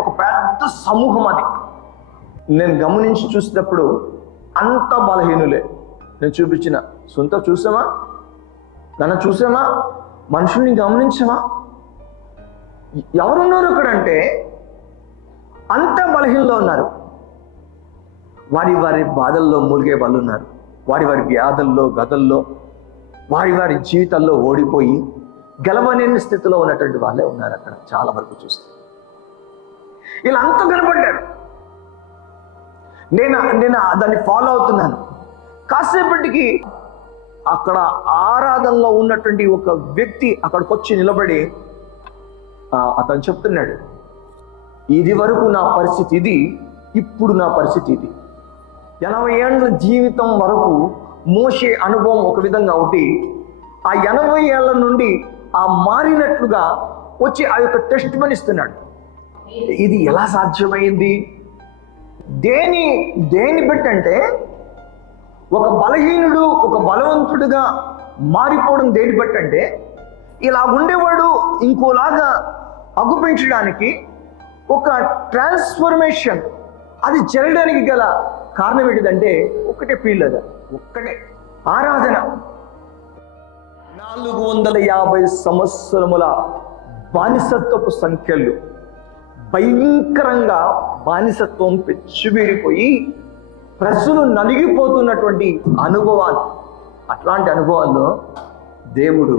ఒక పెద్ద సమూహం అది. నేను గమనించి చూసినప్పుడు అంత బలహీనులే. నేను చూపించిన సొంత చూసామా, నన్ను చూసామా, మనుషుల్ని గమనించమా, ఎవరున్నారు అక్కడంటే అంత బలహీనలో ఉన్నారు. వారి వారి బాధల్లో మూలిగే వాళ్ళు ఉన్నారు. వారి వారి వ్యాధుల్లో గదల్లో వారి వారి జీవితాల్లో ఓడిపోయి గెలవలేని స్థితిలో ఉన్నటువంటి వాళ్ళే ఉన్నారు అక్కడ చాలా వరకు చూస్తే. ఇలా అంతా కనపడ్డారు. నేను దాన్ని ఫాలో అవుతున్నాను. కాసేపటికి అక్కడ ఆరాధనలో ఉన్నటువంటి ఒక వ్యక్తి అక్కడికి వచ్చి నిలబడి అతను చెప్తున్నాడు, ఇది వరకు నా పరిస్థితి ఇది, ఇప్పుడు నా పరిస్థితి ఇది. 80 ఏళ్ళ జీవితం వరకు మోషే అనుభవం ఒక విధంగా ఒకటి, ఆ 80 ఏళ్ళ నుండి ఆ మారినట్లుగా వచ్చి ఆ యొక్క టెస్ట్ మని ఇస్తున్నాడు. ఇది ఎలా సాధ్యమైంది? దేని బట్టంటే ఒక బలహీనుడు ఒక బలవంతుడిగా మారిపోవడం దేని బట్టంటే, ఇలా ఉండేవాడు ఇంకోలాగా అగుపించడానికి ఒక ట్రాన్స్ఫర్మేషన్ అది జరగడానికి గల కారణం ఏంటిదంటే ఒకటే ఫీల్, అది ఒక్కటే ఆరాధన. 450 సంవత్సరముల బానిసత్వపు సంఖ్యలు, భయంకరంగా బానిసత్వం పెచ్చుబీరిపోయి ప్రజలు నలిగిపోతున్నటువంటి అనుభవాలు. అట్లాంటి అనుభవాల్లో దేవుడు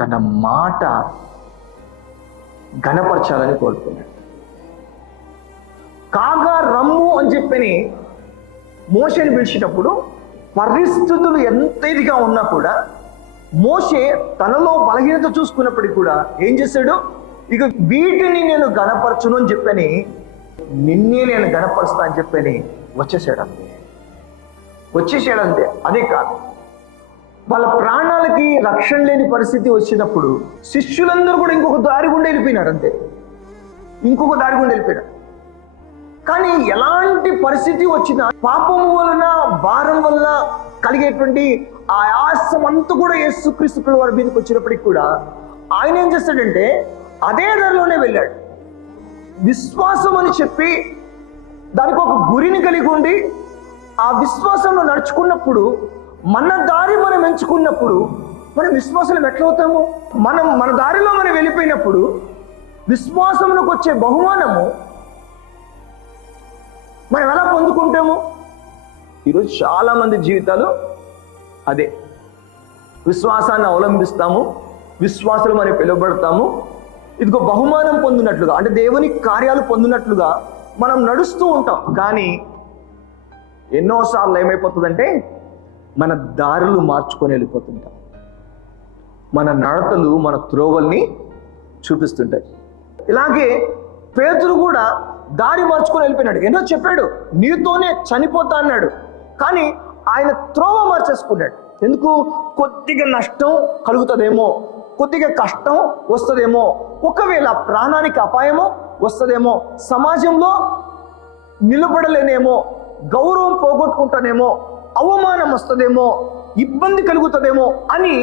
తన మాట ఘనపరచాలని కోరుకున్నాడు. కాగా రమ్ము అని చెప్పని మోషేని పిలిచినప్పుడు పరిస్థితులు ఎంత ఇదిగా ఉన్నా కూడా మోషే తనలో బలహీనత చూసుకున్నప్పటికీ కూడా ఏం చేశాడు? ఇక వీటిని నేను గణపరచును అని చెప్పని, నిన్నే నేను గణపరుస్తా అని చెప్పని వచ్చేసాడు అంతే. అదే కాదు, వాళ్ళ ప్రాణాలకి రక్షణ లేని పరిస్థితి వచ్చినప్పుడు శిష్యులందరూ కూడా ఇంకొక దారి గుండా వెళ్ళిపోయినారు అంతే, ఇంకొక దారి గుండా వెళ్ళిపోయినారు. కానీ ఎలాంటి పరిస్థితి వచ్చినా పాపము వలన భారం వలన కలిగేటువంటి ఆ ఆయాసం అంతా కూడా యేసుక్రీస్తు వారి మీదకి వచ్చినప్పటికి కూడా ఆయన ఏం చేస్తాడంటే అదే దారిలోనే వెళ్ళాడు. విశ్వాసం అని చెప్పి దానికి ఒక గురిని కలిగి ఉండి ఆ విశ్వాసంలో నడుచుకున్నప్పుడు, మన దారి మనం ఎంచుకున్నప్పుడు మనం విశ్వాసం ఎట్లవుతాము? మన దారిలో మనం వెళ్ళిపోయినప్పుడు విశ్వాసంలోకి వచ్చే బహుమానము మనం ఎలా పొందుకుంటాము? ఈరోజు చాలా మంది జీవితాలు అదే, విశ్వాసాన్ని అవలంబిస్తాము, విశ్వాసులు మనం పిలువబడతాము, ఇదిగో బహుమానం పొందినట్లుగా, అంటే దేవుని కార్యాలు పొందినట్లుగా మనం నడుస్తూ ఉంటాం. కానీ ఎన్నోసార్లు ఏమైపోతుందంటే మన దారులు మార్చుకొని వెళ్ళిపోతుంటాం. మన నడతలు మన త్రోవల్ని చూపిస్తుంటాయి. ఇలాగే పేతురు కూడా దారి మార్చుకొని వెళ్ళిపోయినాడు. ఎన్నో చెప్పాడు, నీతోనే చనిపోతా అన్నాడు, కానీ ఆయన త్రోవ మార్చేసుకున్నాడు. ఎందుకు? కొద్దిగా నష్టం కలుగుతుందేమో, కొద్దిగా కష్టం వస్తుందేమో, ఒకవేళ ప్రాణానికి అపాయమో వస్తుందేమో, సమాజంలో నిలబడలేనేమో, గౌరవం పోగొట్టుకుంటానేమో, అవమానం వస్తుందేమో, ఇబ్బంది కలుగుతుందేమో అని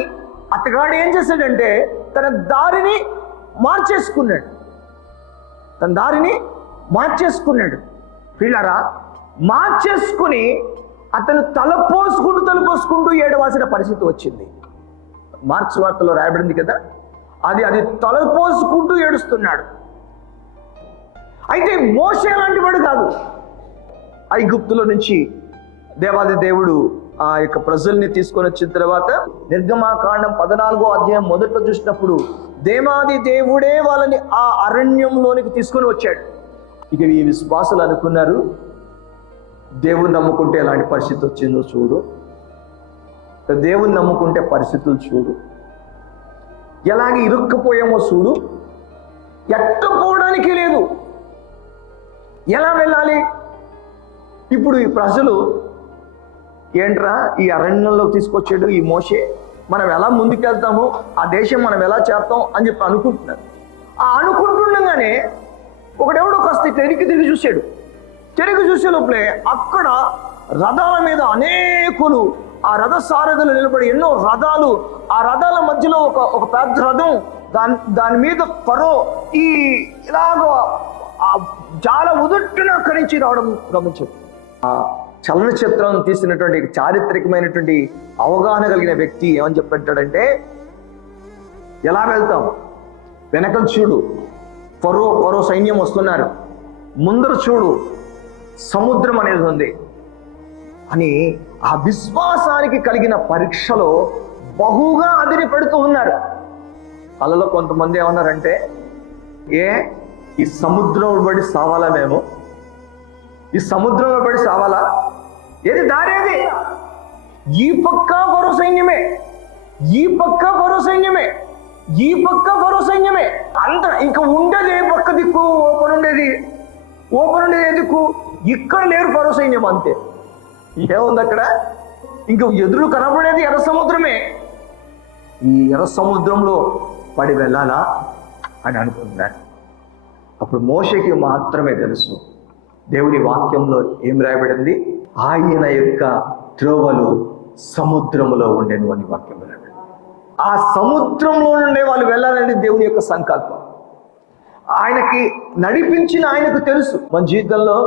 అతగాడు ఏం చేశాడంటే తన దారిని మార్చేసుకున్నాడు. పిల్లరా, మార్చేసుకుని అతను తలపోసుకుంటూ ఏడవాల్సిన పరిస్థితి వచ్చింది. మార్క్స్ వార్తలో రాయబడింది కదా, అది తలపోసుకుంటూ ఏడుస్తున్నాడు. అయితే మోషే లాంటి వాడు కాదు. ఐగుప్తులో నుంచి దేవాది దేవుడు ఆ యొక్క ప్రజల్ని తీసుకొని వచ్చిన తర్వాత నిర్గమాకాండం 14వ అధ్యాయం మొదట్లో చూసినప్పుడు దేవాది దేవుడే వాళ్ళని ఆ అరణ్యంలోనికి తీసుకొని వచ్చాడు. ఇక ఈ విశ్వాసులు అనుకున్నారు, దేవుని నమ్ముకుంటే ఎలాంటి పరిస్థితి వచ్చిందో చూడు, దేవుని నమ్ముకుంటే పరిస్థితులు చూడు, ఎలాగ ఇరుక్కుపోయామో చూడు, ఎట్టపోవడానికి లేదు, ఎలా వెళ్ళాలి? ఇప్పుడు ఈ ప్రజలు ఏంట్రా ఈ అరణ్యంలోకి తీసుకొచ్చాడు ఈ మోషే, మనం ఎలా ముందుకెళ్తాము, ఆ దేశం మనం ఎలా చేస్తాం అని చెప్పి అనుకుంటున్నారు. ఆ అనుకుంటుండగానే ఒకడెవడో కాస్త తిరిగి చూశాడు. తిరిగి చూసే లోపలే అక్కడ రథాల మీద అనేకులు, ఆ రథ సారథులు నిలబడి, ఎన్నో రథాలు, ఆ రథాల మధ్యలో ఒక పెద్ద రథం, దాని మీద ఫరో ఇలాగ చాలా ఉదుట్టున అక్కడి నుంచి రావడం గమనించారు. ఆ చలనచిత్రం తీసినటువంటి చారిత్రకమైనటువంటి అవగాహన కలిగిన వ్యక్తి ఏమని చెప్పంటాడంటే, ఎలా వెళ్తాం, వెనకలు చూడు ఫరో సైన్యం వస్తున్నారు, ముందర చూడు సముద్రం అనేది ఉంది అని ఆ విశ్వాసానికి కలిగిన పరీక్షలో బహుగా అదిరి పెడుతూ ఉన్నారు. అలలో కొంతమంది ఏమన్నారంటే, ఈ సముద్రంలో పడి సావాలా మేము, ఈ సముద్రంలో పడి సావాలా, ఏది దారేది, ఈ పక్క ఫరో సైన్యమే, ఈ పక్క ఫరో సైన్యమే, ఈ పక్క ఫరో సైన్యమే, అంత ఇంకా ఉండేది ఏ పక్క దిక్కు, ఓపెన్ ఉండేది ఏ దిక్కు, ఇక్కడ లేరు ఫరో సైన్యం, అంతే. ఏముంది అక్కడ, ఇంకా ఎదురు కనబడేది ఎర్ర సముద్రమే. ఈ ఎర్ర సముద్రంలో పడి వెళ్ళాలా అని అనుకుంటున్నారు. అప్పుడు మోషేకి మాత్రమే తెలుసు, దేవుని వాక్యంలో ఏం రాయబడింది, ఆయన యొక్క త్రోవలు సముద్రములో ఉండేను అని వాక్యం రాయబడింది. ఆ సముద్రంలో నుండే వాళ్ళు వెళ్ళాలని దేవుని యొక్క సంకల్పం. ఆయనకి నడిపించిన ఆయనకు తెలుసు. మన జీవితంలో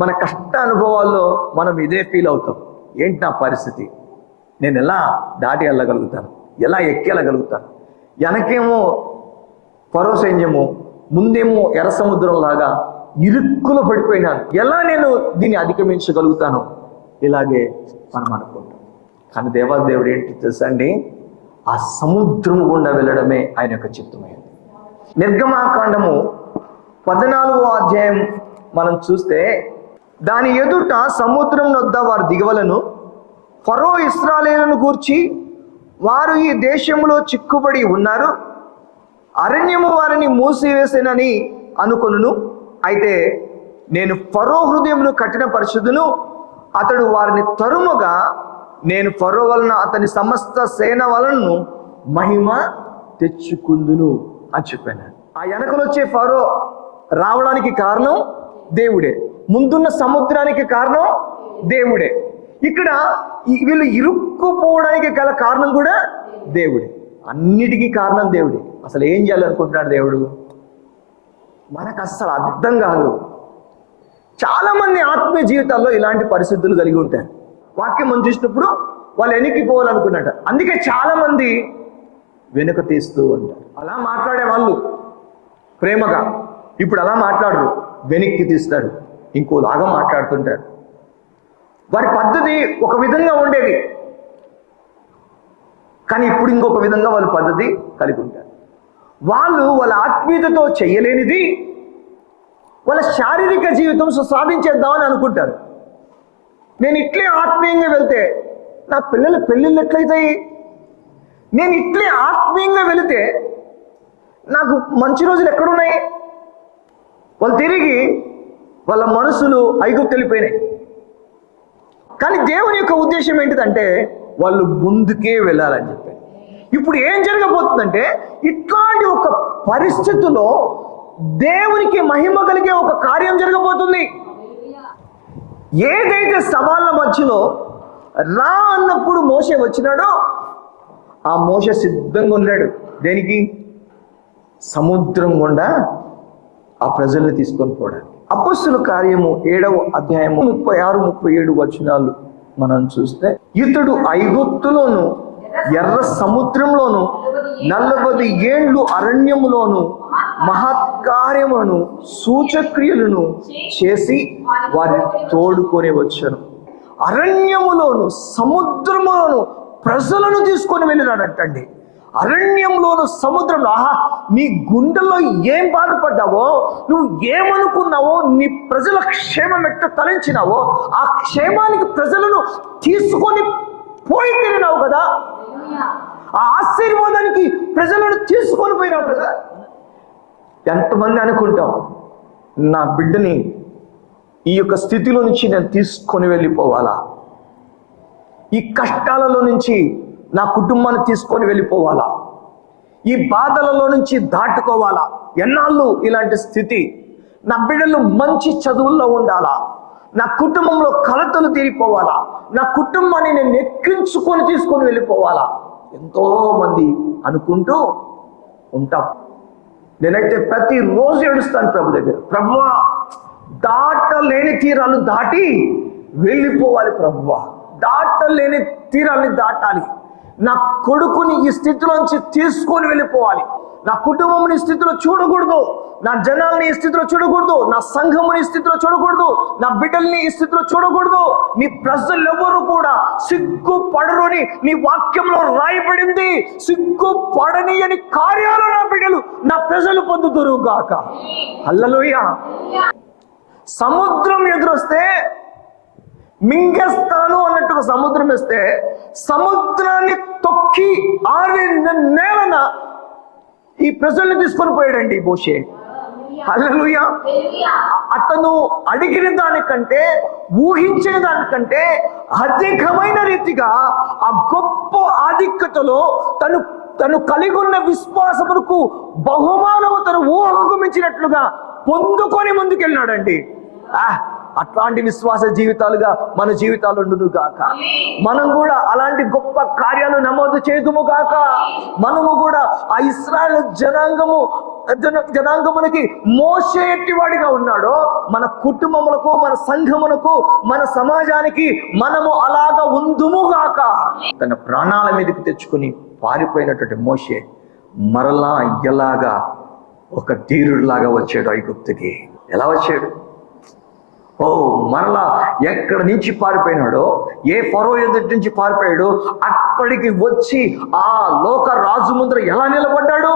మన కష్ట అనుభవాల్లో మనం ఇదే ఫీల్ అవుతాం, ఏంటి నా పరిస్థితి, నేను ఎలా దాటి వెళ్ళగలుగుతాను, ఎలా ఎక్కి వెళ్ళగలుగుతాను, వెనకేమో ఫరో సైన్యము, ముందేమో ఎర్ర సముద్రం లాగా ఇరుక్కులో పడిపోయినాను, ఎలా నేను దీన్ని అధిగమించగలుగుతాను, ఇలాగే మనం అనుకుంటాం. కానీ దేవాదేవుడు ఏంటి తెలుసా అండి, ఆ సముద్రం గుండా వెళ్ళడమే ఆయన యొక్క చిత్తమైంది. నిర్గమాకాండము 14వ అధ్యాయం మనం చూస్తే, దాని ఎదుట సముద్రం వద్ద వారు దిగవలను, ఫరో ఇశ్రాయేలును గూర్చి వారు ఈ దేశంలో చిక్కుబడి ఉన్నారు, అరణ్యము వారిని మూసివేసేనని అనుకొనును. అయితే నేను ఫరో హృదయమును కఠినపరచుదును, అతడు వారిని తరుముగా నేను ఫరో వలన అతని సమస్త సేన వలన మహిమ తెచ్చుకుందును అని చెప్పాను. ఆ వెనకలు వచ్చే ఫరో రావడానికి కారణం దేవుడే, ముందున్న సముద్రానికి కారణం దేవుడే, ఇక్కడ వీళ్ళు ఇరుక్కుపోవడానికి గల కారణం కూడా దేవుడే, అన్నిటికీ కారణం దేవుడే. అసలు ఏం చేయాలనుకుంటున్నాడు దేవుడు, మనకు అస్సలు అర్థం కాదు. చాలా మంది ఆత్మీయ జీవితాల్లో ఇలాంటి పరిస్థితులు కలిగి ఉంటారు. వాక్యం మనం చూసినప్పుడు వాళ్ళు వెనక్కిపోవాలనుకున్నట్టు, అందుకే చాలా మంది వెనుక తీస్తూ ఉంటారు. అలా మాట్లాడే వాళ్ళు ప్రేమగా, ఇప్పుడు అలా మాట్లాడరు, వెనక్కి తీస్తారు, ఇంకోలాగా మాట్లాడుతుంటారు. వారి పద్ధతి ఒక విధంగా ఉండేది, కానీ ఇప్పుడు ఇంకొక విధంగా వాళ్ళ పద్ధతి కలిగి ఉంటారు. వాళ్ళు వాళ్ళ ఆత్మీయతతో చేయలేనిది వాళ్ళ శారీరక జీవితం సాధించేద్దామని అనుకుంటారు. నేను ఇట్లే ఆత్మీయంగా వెళ్తే నా పిల్లల పెళ్ళిళ్ళు ఎట్లయితాయి, నేను ఇట్లే ఆత్మీయంగా వెళితే నాకు మంచి రోజులు ఎక్కడున్నాయి. వాళ్ళు తిరిగి వాళ్ళ మనసులు ఐగుప్తు వెళ్ళిపోయినాయి. కానీ దేవుని యొక్క ఉద్దేశం ఏంటిదంటే వాళ్ళు ముందుకే వెళ్ళాలని చెప్పారు. ఇప్పుడు ఏం జరగబోతుందంటే, ఇట్లాంటి ఒక పరిస్థితిలో దేవునికి మహిమ కలిగే ఒక కార్యం జరగబోతుంది. ఏదైతే సవాళ్ళ మధ్యలో రా అన్నప్పుడు మోషే వచ్చినాడో, ఆ మోషే సిద్ధంగా ఉన్నాడు దేనికి, సముద్రం గుండా ఆ ప్రజల్ని తీసుకొని పోవడానికి. అపొస్తలుల కార్యము 7వ అధ్యాయము 36-37 వచనాలు మనం చూస్తే, ఇతడు ఐగుప్తులోను ఎర్ర సముద్రంలోను 40 ఏండ్లు అరణ్యములోను మహత్కార్యములను సూచక్రియలను చేసి వారిని తోడుకొని వచ్చాను. అరణ్యములోను సముద్రములోను ప్రజలను తీసుకొని వెళ్ళినాడంటండి. అరణ్యంలోను సముద్రంలో, ఆహా, నీ గుండెల్లో ఏం బాధపడ్డావో, నువ్వు ఏమనుకున్నావో, నీ ప్రజల క్షేమం ఎట్ట తలంచినావో, ఆ క్షేమానికి ప్రజలను తీసుకొని పోయి తిరిగినావు కదా, ఆ ఆశీర్వాదానికి ప్రజలను తీసుకొని పోయినావు కదా. ఎంతమంది అనుకుంటాం, నా బిడ్డని ఈ యొక్క స్థితిలో నుంచి నేను తీసుకొని వెళ్ళిపోవాలా, ఈ కష్టాలలో నుంచి నా కుటుంబాన్ని తీసుకొని వెళ్ళిపోవాలా, ఈ బాధలలో నుంచి దాటుకోవాలా, ఎన్నాళ్ళు ఇలాంటి స్థితి, నా బిడ్డలు మంచి చదువుల్లో ఉండాలా, నా కుటుంబంలో కలతలు తీరిపోవాలా, నా కుటుంబాన్ని నేను ఎక్కించుకొని తీసుకొని వెళ్ళిపోవాలా, ఎంతో మంది అనుకుంటూ ఉంటాం. నేనైతే ప్రతిరోజు ఏడుస్తాను ప్రభు దగ్గర, ప్రభువా దాటలేని తీరాలు దాటి వెళ్ళిపోవాలి ప్రభువా. దాటలేని తీరాలని దాటాలి. నా కొడుకుని ఈ స్థితిలోంచి తీసుకొని వెళ్ళిపోవాలి. నా కుటుంబం ఈ స్థితిలో చూడకూడదు. నా జనాల్ని ఈ స్థితిలో చూడకూడదు. నా సంఘముని ఈ స్థితిలో చూడకూడదు. నా బిడ్డల్ని ఈ స్థితిలో చూడకూడదు. నీ ప్రజలు ఎవరు కూడా సిగ్గుపడరు అని నీ వాక్యంలో రాయబడింది. సిగ్గుపడని అని కార్యాలు నా బిడ్డలు, నా ప్రజలు పొందుదురు గాక. హల్లెలూయా. సముద్రం ఎదురొస్తే మింగేస్తాను అన్నట్టుగా సముద్రం వేస్తే సముద్రాన్ని తొక్కి ఆరిన నేలన ఈ ప్రజల్ని తీసుకొని పోయాడండి మోషే. హల్లెలూయా. అతను అడిగిన దానికంటే, ఊహించిన దానికంటే అధికమైన రీతిగా ఆ గొప్ప ఆధిక్యతలో తను కలిగి ఉన్న విశ్వాసములకు బహుమానము తను ఊహకు మించినట్లుగా పొందుకొని ముందుకెళ్ళినాడండి. అట్లాంటి విశ్వాస జీవితాలుగా మన జీవితాలు ఉండును గాక. మనం కూడా అలాంటి గొప్ప కార్యాలు నమోదు చేదుము గాక. మనము కూడా ఆ ఇశ్రాయేలు జనాంగమునకి మోషే ఎట్టివాడిగా ఉన్నాడో మన కుటుంబములకు, మన సంఘమునకు, మన సమాజానికి మనము అలాగా ఉందుము గాక. తన ప్రాణాల మీదకి తెచ్చుకుని పారిపోయినటువంటి మోషే మరలా ఎలాగా ఒక ధీరుడిలాగా వచ్చాడు ఐగుప్తుకి. ఎలా వచ్చాడు? మరలా ఎక్కడి నుంచి పారిపోయినాడో, ఏ ఫరో ఎదుటి నుంచి పారిపోయాడు, అక్కడికి వచ్చి ఆ లోక రాజు ముందర ఎలా నిలబడ్డాడు,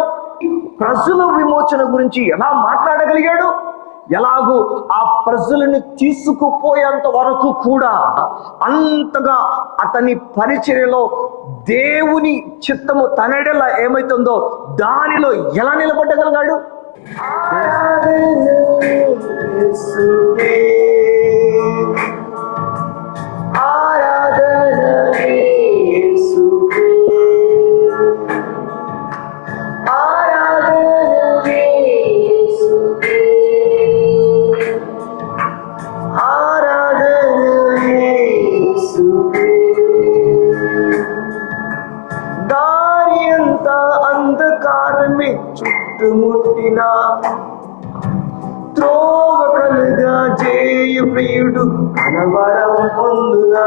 ప్రజల విమోచన గురించి ఎలా మాట్లాడగలిగాడు, ఎలాగూ ఆ ప్రజలను తీసుకుపోయేంత వరకు కూడా అంతగా అతని పరిచర్యలో దేవుని చిత్తము తనడెలా ఏమైతుందో దానిలో ఎలా నిలబడగలిగాడు. దారి అంతా అంధకారమే చుట్టుముట్టినా త్రోవ కలుగా జేయు ప్రియుడు కనవరం పొందునా.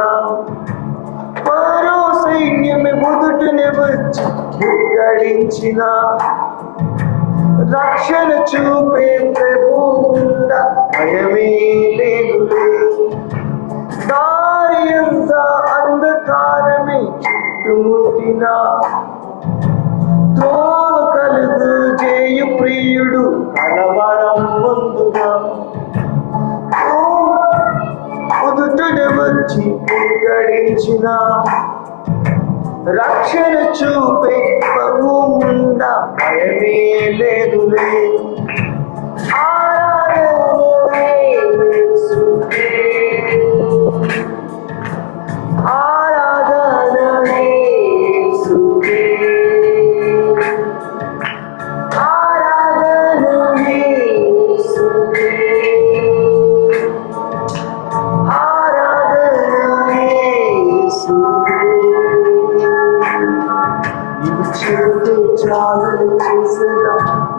మరో సైన్యమే మొదటనే వచ్చి ముట్టడించిన రక్షణ చూపే ప్రభువుండ భయమే లేదులే. దారి అంతా అంధకారమే చుట్టుముట్టిన త్రోవ కలుగు జేయు ప్రియుడు కనవరం పొందునా. మొదటనే వచ్చి ముట్టడించిన రక్షణ చూపే ప్రభువుండ భయమే లేదులే.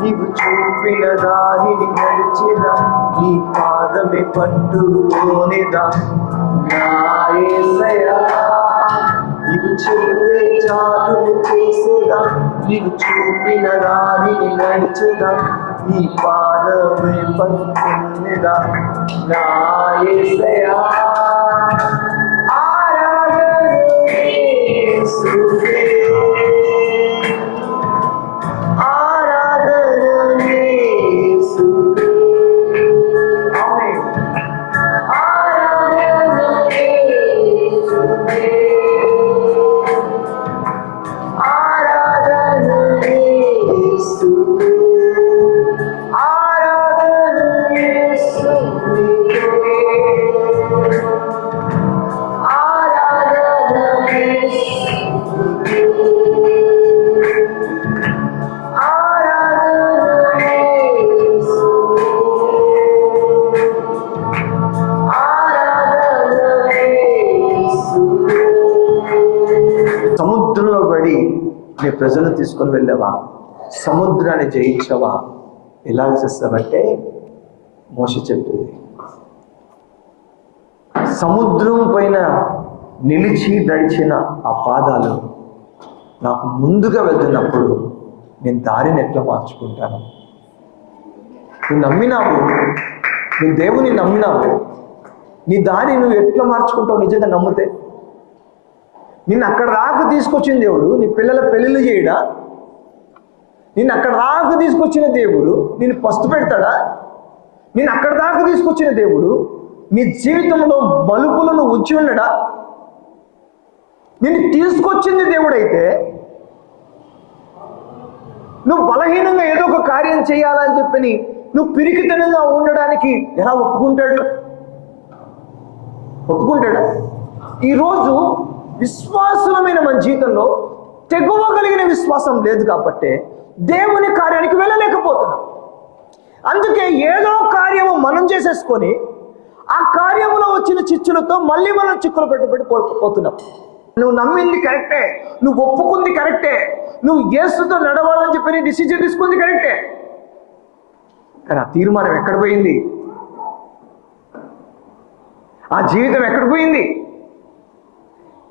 నీవు చూపిన దారిని నడిచేదా, నీ పాదమే పట్టుకోనేదా నా యేసయ్యా. నీవు చెబితే చాలుని చేసేదా, నీవు చూపిన దారిని నడిచేదా, నీ పాదమే పట్టుకునేదా నా యేసయ్యా. సముద్రంలో పడి నీ ప్రజలను తీసుకొని వెళ్ళావా, సముద్రాన్ని జయించావా? ఎలాగ చేస్తావంటే మోషే చెప్పింది, సముద్రం పైన నిలిచి నడిచిన ఆ పాదాలు నాకు ముందుగా వెళ్తున్నప్పుడు నేను దారిని ఎట్లా మార్చుకుంటాను? నువ్వు నమ్మినావు, నువ్వు దేవుని నమ్మినావు, నీ దారి నువ్వు ఎట్లా మార్చుకుంటావు? నిజంగా నమ్మితే నిన్ను అక్కడ దాకా తీసుకొచ్చిన దేవుడు నీ పిల్లల పెళ్ళిళ్ళు చేయడా? నిన్ను అక్కడ దాకా తీసుకొచ్చిన దేవుడు నిన్ను పస్తు పెడతాడా? నిన్ను అక్కడ దాకా తీసుకొచ్చిన దేవుడు నీ జీవితంలో మలుపులను ఉంచి ఉండడా? నిన్ను తీసుకొచ్చింది దేవుడైతే నువ్వు బలహీనంగా ఏదో ఒక కార్యం చేయాలని చెప్పని నువ్వు పిరికితనంగా ఉండడానికి ఎలా ఒప్పుకుంటాడా? ఈరోజు విశ్వాసమైన మన జీవితంలో తెగువ కలిగిన విశ్వాసం లేదు కాబట్టి దేవుని కార్యానికి వెళ్ళలేకపోతున్నాం. అందుకే ఏదో కార్యము మనం చేసేసుకొని ఆ కార్యములో వచ్చిన చిచ్చులతో మళ్ళీ మనం చిక్కులు పెట్టుబడిపోతున్నాం. నువ్వు నమ్మింది కరెక్టే, నువ్వు ఒప్పుకుంది కరెక్టే, నువ్వు యేసుతో నడవాలని చెప్పి డిసిజన్ తీసుకుంది కరెక్టే, కానీ ఆ తీర్మానం ఎక్కడ పోయింది? ఆ జీవితం ఎక్కడ పోయింది?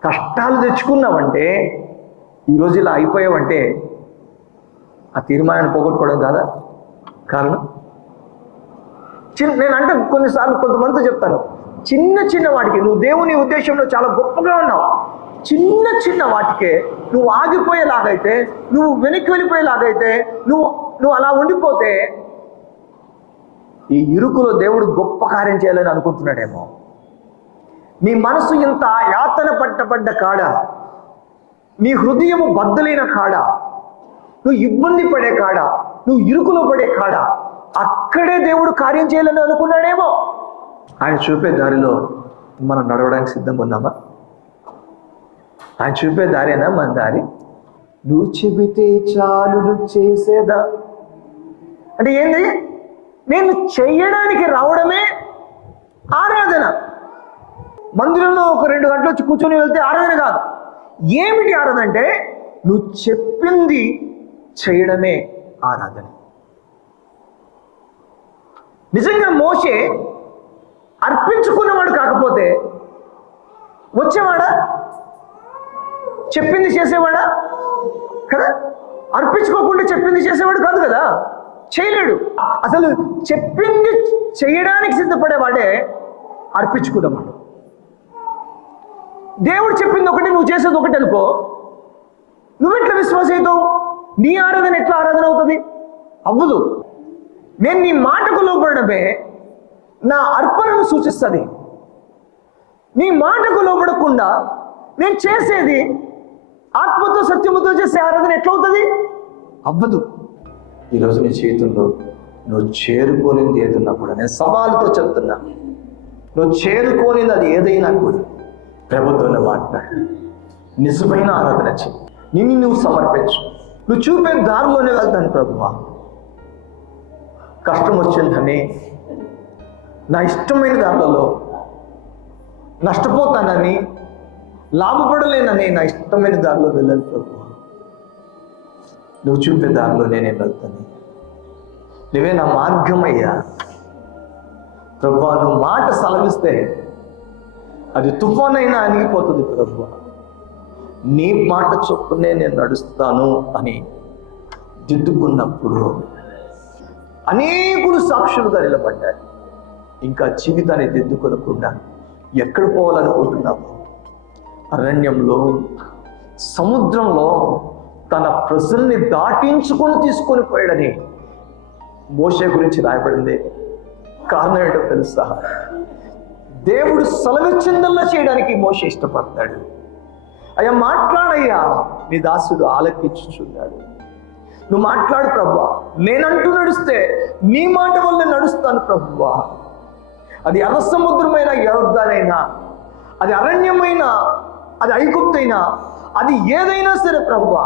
కష్టాలు తెచ్చుకున్నావంటే, ఈరోజు ఇలా అయిపోయావంటే ఆ తీర్మానాన్ని పోగొట్టుకోవడం కాదా కారణం? నేను అంటే కొన్నిసార్లు కొంతమందితో చెప్తాను, చిన్న చిన్న వాటికి నువ్వు దేవుని ఉద్దేశంలో చాలా గొప్పగా ఉన్నావు, చిన్న చిన్న వాటికే నువ్వు ఆగిపోయేలాగైతే, నువ్వు వెనక్కి వెళ్ళిపోయేలాగైతే, నువ్వు అలా ఉండిపోతే ఈ ఇరుకులో దేవుడు గొప్ప కార్యం చేయాలని అనుకుంటున్నాడేమో. నీ మనసు ఇంత యాతన పడ్డ కాడ, నీ హృదయము బద్దలైన కాడ, నువ్వు ఇబ్బంది పడే కాడ, నువ్వు ఇరుకులో పడే కాడ, అక్కడే దేవుడు కార్యం చేయాలని అనుకున్నాడేమో. ఆయన చూపే దారిలో మనం నడవడానికి సిద్ధంగా ఉన్నామా? ఆయన చూపే దారేనా మన దారి? నువ్వు చెబితే చాలు నువ్వు చేసేదా అంటే ఏంది? నేను చెయ్యడానికి రావడమే ఆరాధన. మందిరంలో ఒక 2 గంటలు వచ్చి కూర్చొని వెళ్తే ఆరాధన కాదు. ఏమిటి ఆరాధన అంటే నువ్వు చెప్పింది చేయడమే ఆరాధన. నిజంగా మోషే అర్పించుకున్నవాడు కాకపోతే వచ్చేవాడా? చెప్పింది చేసేవాడా? కదా, అర్పించుకోకుండా చెప్పింది చేసేవాడు కాదు కదా, చేయలేడు. అసలు చెప్పింది చేయడానికి సిద్ధపడేవాడే అర్పించుకున్నవాడు. దేవుడు చెప్పింది ఒకటి, నువ్వు చేసేది ఒకటి అనుకో, నువ్వెట్లా విశ్వాసం అవుతావు? నీ ఆరాధన ఎట్లా ఆరాధన అవుతుంది? అవ్వదు. నేను నీ మాటకు లోబడమే నా అర్పణను సూచిస్తుంది. నీ మాటకు లోబడకుండా నేను చేసేది ఆత్మతో సత్యముతో చేసే ఆరాధన ఎట్లా అవుతుంది? అవ్వదు. ఈరోజు నీ జీవితంలో నువ్వు చేరుకోనింది ఏదన్నా కూడా, నేను సవాలుతో చెప్తున్నా, నువ్వు చేరుకోనింది అది ఏదైనా కూడా ప్రభుత్వంలో మాట్లాడు. నిజమైన ఆరాధన చెయ్యి, నిన్ను నువ్వు సమర్పించు. నువ్వు చూపే దారిలోనే వెళ్తాను ప్రభువా. కష్టం వచ్చిందని నా ఇష్టమైన దారిలో నష్టపోతానని, లాభపడలేనని నా ఇష్టమైన దారిలో వెళ్ళాను ప్రభువా. నువ్వు చూపే దారిలో నేనే వెళ్తాను. నువ్వే నా మార్గం అయ్యా ప్రభువా. నువ్వు మాట సెలవిస్తే అది తుఫాన్ అయినా అణిగిపోతుంది ప్రభువా. నీ మాట చొప్పునే నేను నడుస్తాను అని దిద్దుకున్నప్పుడు అనేకులు సాక్షులుగా నిలబడ్డారు. ఇంకా జీవితాన్ని దిద్దుకొనకుండా ఎక్కడ పోవాలనుకుంటున్నావు? అరణ్యంలో, సముద్రంలో తన ప్రజల్ని దాటించుకొని తీసుకొని పోయాడని మోషే గురించి రాయబడింది. కారణం ఏంటో తెలుసా? దేవుడు సెలవిచ్చిందల్లా చేయడానికి మోషే ఇష్టపడతాడు. అయ్యా మాట్లాడయ్యా, నీ దాసుడు ఆలకించుచున్నాడు. నువ్వు మాట్లాడు ప్రభువా, నేనంటూ నడుస్తే నీ మాట వల్ల నడుస్తాను ప్రభువా. అది ఎర్ర సముద్రమైన యొర్దానైనా, అది అరణ్యమైనా, అది ఐగుప్తైనా, అది ఏదైనా సరే ప్రభువా,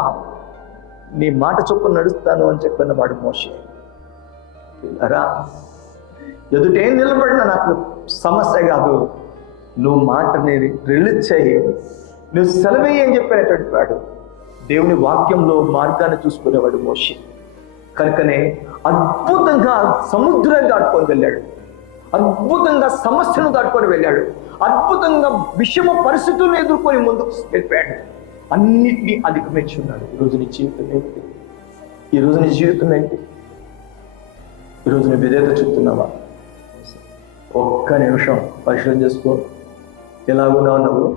నీ మాట చొప్పున నడుస్తాను అని చెప్పిన వాడు మోషే. రా, ఎదుటేం నిలబడినా నాకు సమస్య కాదు, నువ్వు మాటని రిలీజ్ చేయి, నువ్వు సెలవేయి అని చెప్పినటువంటి వాడు. దేవుని వాక్యంలో మార్గాన్ని చూసుకునేవాడు మోషే. కనుకనే అద్భుతంగా సముద్రం దాటుకొని వెళ్ళాడు. అద్భుతంగా సమస్యను దాటుకొని వెళ్ళాడు. అద్భుతంగా విషమ పరిస్థితులను ఎదుర్కొని ముందుకు వెళ్ళిపోయాడు. అన్నిటినీ అధిగమించి ఉన్నాడు. ఈరోజు నీ జీవితం ఏంటి? ఈరోజు నీ జీవితం ఏంటి? ఈరోజు నీ విధేయత చూపుతున్నావా? ఒక్క నిమిషం పరిశీలన చేసుకో. ఎలాగున్నావు నువ్వు?